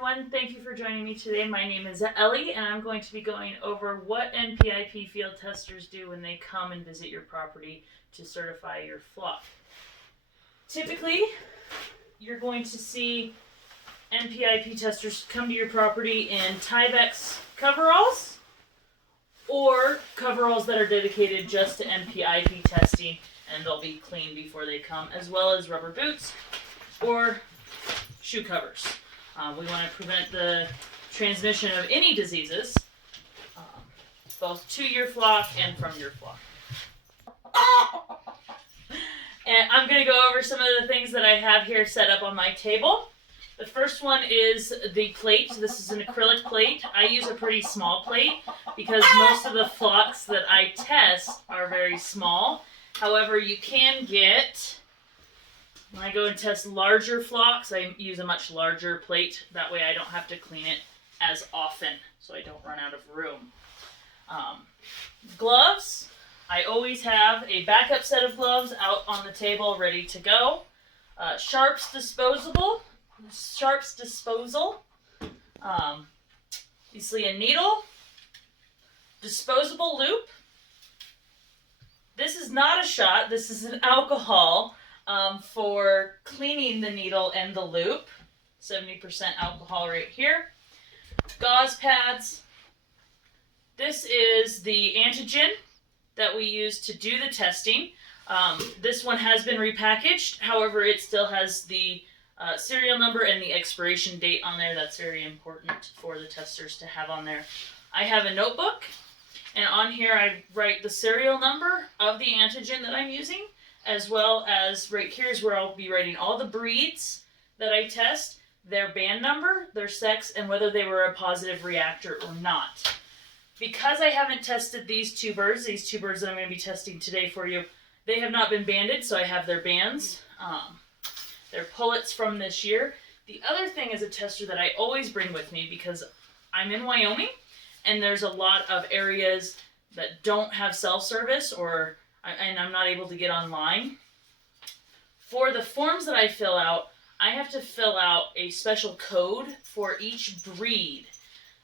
everyone. Thank you for joining me today. My name is Ellie, and I'm going to be going over what NPIP field testers do when they come and visit your property to certify your flock. Typically, you're going to see NPIP testers come to your property in Tyvek coveralls or coveralls that are dedicated just to NPIP testing, and they'll be clean before they come, as well as rubber boots or shoe covers. We want to prevent the transmission of any diseases, both to your flock and from your flock. And I'm going to go over some of the things that I have here set up on my table. The first one is the plate. This is an acrylic plate. I use a pretty small plate because most of the flocks that I test are very small. However, you can get... When I go and test larger flocks, I use a much larger plate. That way I don't have to clean it as often, so I don't run out of room. Gloves. I always have a backup set of gloves out on the table ready to go. Sharps disposal. Obviously a needle. Disposable loop. This is not a shot. This is an alcohol. For cleaning the needle and the loop. 70% alcohol right here. Gauze pads. This is the antigen that we use to do the testing. This one has been repackaged. However, it still has the serial number and the expiration date on there. That's very important for the testers to have on there. I have a notebook, and on here I write the serial number of the antigen that I'm using, as well as right here is where I'll be writing all the breeds that I test, their band number, their sex, and whether they were a positive reactor or not. Because I haven't tested these two birds that I'm going to be testing today for you, they have not been banded, so I have their bands. They're pullets from this year. The other thing as a tester that I always bring with me, because I'm in Wyoming, and there's a lot of areas that don't have cell service and I'm not able to get online. For the forms that I fill out, I have to fill out a special code for each breed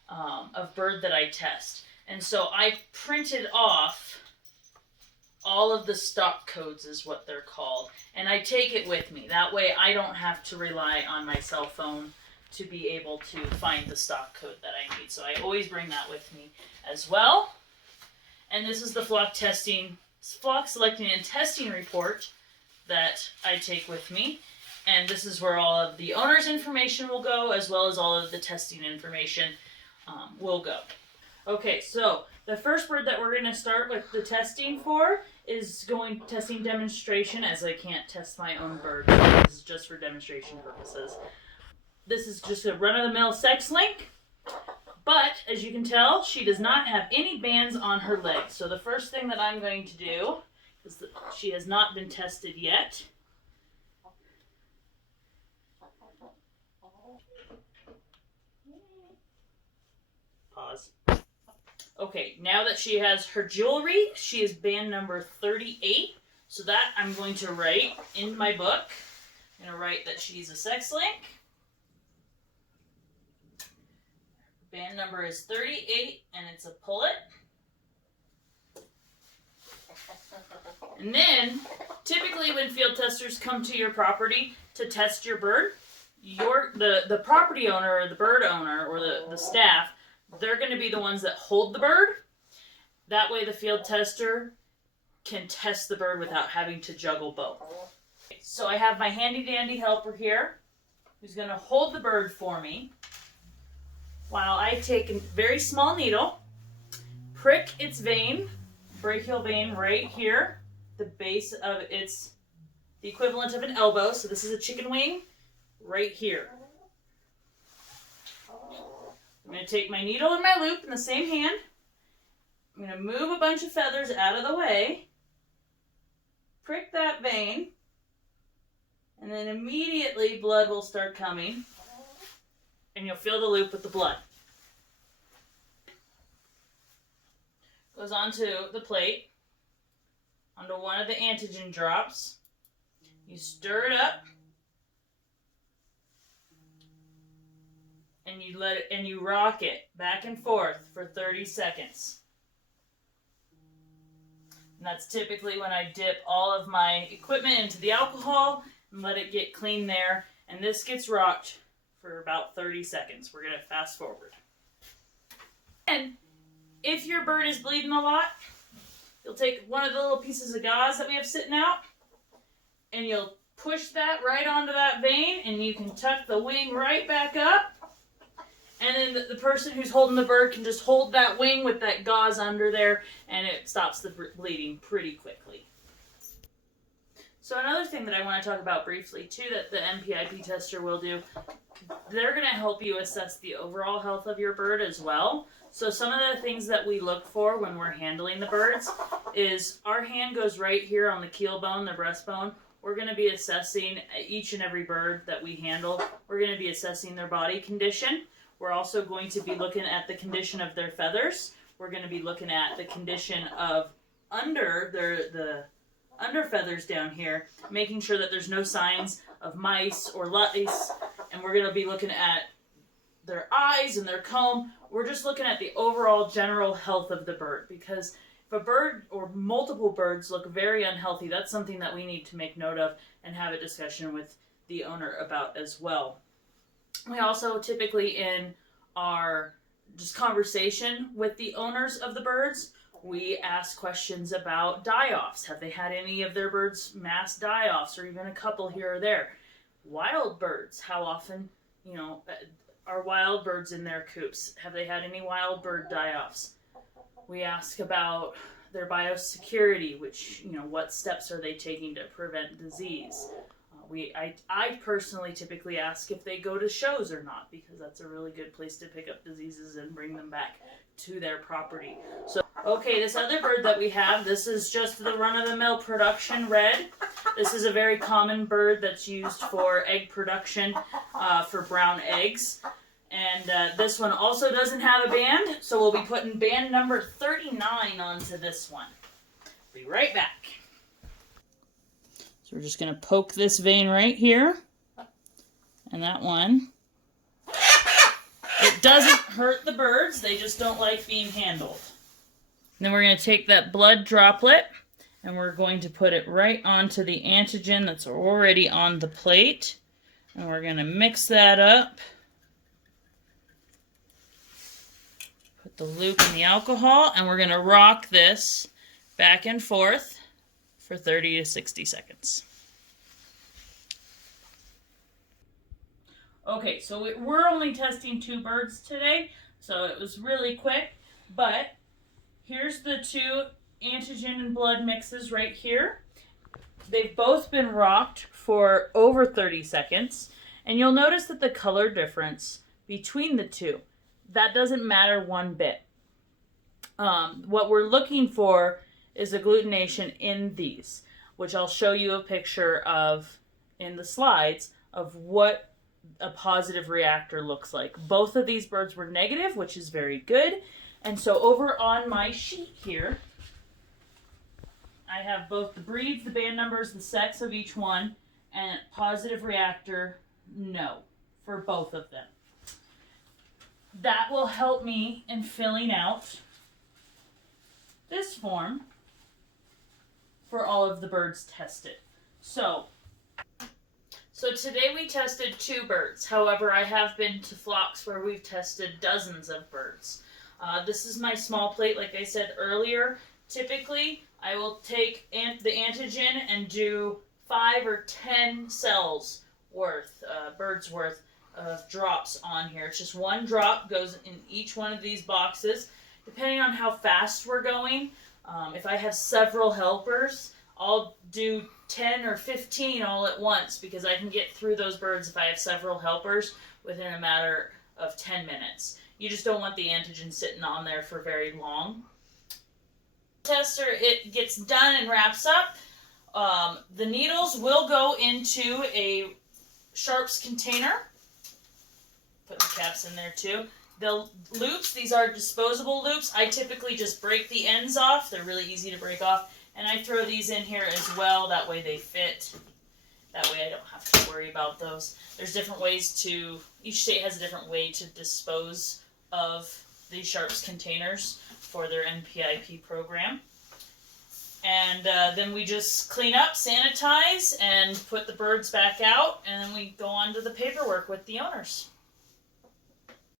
of bird that I test. And so I printed off all of the stock codes is what they're called. And I take it with me. That way I don't have to rely on my cell phone to be able to find the stock code that I need. So I always bring that with me as well. And this is the flock selecting and testing report that I take with me, and this is where all of the owner's information will go, as well as all of the testing information will go. Okay, so the first bird that we're going to start with the testing for is testing demonstration, as I can't test my own bird. This is just for demonstration purposes. This is just a run-of-the-mill sex link. But, as you can tell, she does not have any bands on her legs. So the first thing that I'm going to do, is that she has not been tested yet. Pause. Okay, now that she has her jewelry, she is band number 38. So that I'm going to write in my book. I'm going to write that she's a sex link. Band number is 38, and it's a pullet. And then, typically when field testers come to your property to test your bird, the property owner or the bird owner or the staff, they're going to be the ones that hold the bird. That way the field tester can test the bird without having to juggle both. So I have my handy-dandy helper here who's going to hold the bird for me, while I take a very small needle, prick its vein, brachial vein right here, the base of the equivalent of an elbow, so this is a chicken wing, right here. I'm going to take my needle and my loop in the same hand. I'm going to move a bunch of feathers out of the way, prick that vein, and then immediately blood will start coming. And you'll fill the loop with the blood. Goes onto the plate, onto one of the antigen drops. You stir it up, and you let it, and you rock it back and forth for 30 seconds. And that's typically when I dip all of my equipment into the alcohol and let it get clean there. And this gets rocked for about 30 seconds. We're going to fast forward. And if your bird is bleeding a lot, you'll take one of the little pieces of gauze that we have sitting out, and you'll push that right onto that vein, and you can tuck the wing right back up. And then the person who's holding the bird can just hold that wing with that gauze under there, and it stops the bleeding pretty quickly. So another thing that I want to talk about briefly too that the NPIP tester will do, they're going to help you assess the overall health of your bird as well. So some of the things that we look for when we're handling the birds is our hand goes right here on the keel bone, the breastbone. We're going to be assessing each and every bird that we handle. We're going to be assessing their body condition. We're also going to be looking at the condition of their feathers. We're going to be looking at the condition of the under feathers down here, making sure that there's no signs of mice or lice. And we're going to be looking at their eyes and their comb. We're just looking at the overall general health of the bird, because if a bird or multiple birds look very unhealthy, that's something that we need to make note of and have a discussion with the owner about as well. We also typically, in our just conversation with the owners of the birds, we ask questions about die-offs. Have they had any of their birds mass die-offs, or even a couple here or there? Wild birds, how often, are wild birds in their coops? Have they had any wild bird die-offs? We ask about their biosecurity, which, what steps are they taking to prevent disease? I personally typically ask if they go to shows or not, because that's a really good place to pick up diseases and bring them back to their property. So, okay, this other bird that we have, this is just the run-of-the-mill production red. This is a very common bird that's used for egg production, for brown eggs. And this one also doesn't have a band, so we'll be putting band number 39 onto this one. Be right back. So we're just going to poke this vein right here, and that one. It doesn't hurt the birds, they just don't like being handled. And then we're going to take that blood droplet, and we're going to put it right onto the antigen that's already on the plate. And we're going to mix that up. Put the loop in the alcohol, and we're going to rock this back and forth for 30 to 60 seconds. Okay, so we're only testing 2 birds today, so it was really quick, but here's the 2 antigen and blood mixes right here. They've both been rocked for over 30 seconds, and you'll notice that the color difference between the 2, that doesn't matter one bit. What we're looking for is agglutination in these, which I'll show you a picture of in the slides of what a positive reactor looks like. Both of these birds were negative, which is very good. And so over on my sheet here, I have both the breeds, the band numbers, the sex of each one, and positive reactor, no, for both of them. That will help me in filling out this form for all of the birds tested. So today we tested 2 birds. However, I have been to flocks where we've tested dozens of birds. This is my small plate, like I said earlier. Typically, I will take the antigen and do 5 or 10 cells worth, birds worth of drops on here. It's just 1 drop goes in each one of these boxes. Depending on how fast we're going, if I have several helpers, I'll do 10 or 15 all at once, because I can get through those birds if I have several helpers within a matter of 10 minutes. You just don't want the antigen sitting on there for very long. Tester, it gets done and wraps up. The needles will go into a sharps container. Put the caps in there too. The loops, these are disposable loops. I typically just break the ends off. They're really easy to break off. And I throw these in here as well. That way they fit That way I don't have to worry about those. There's different ways to, each state has a different way to dispose of these sharps containers for their NPIP program. And then we just clean up, sanitize, and put the birds back out, and then we go on to the paperwork with the owners.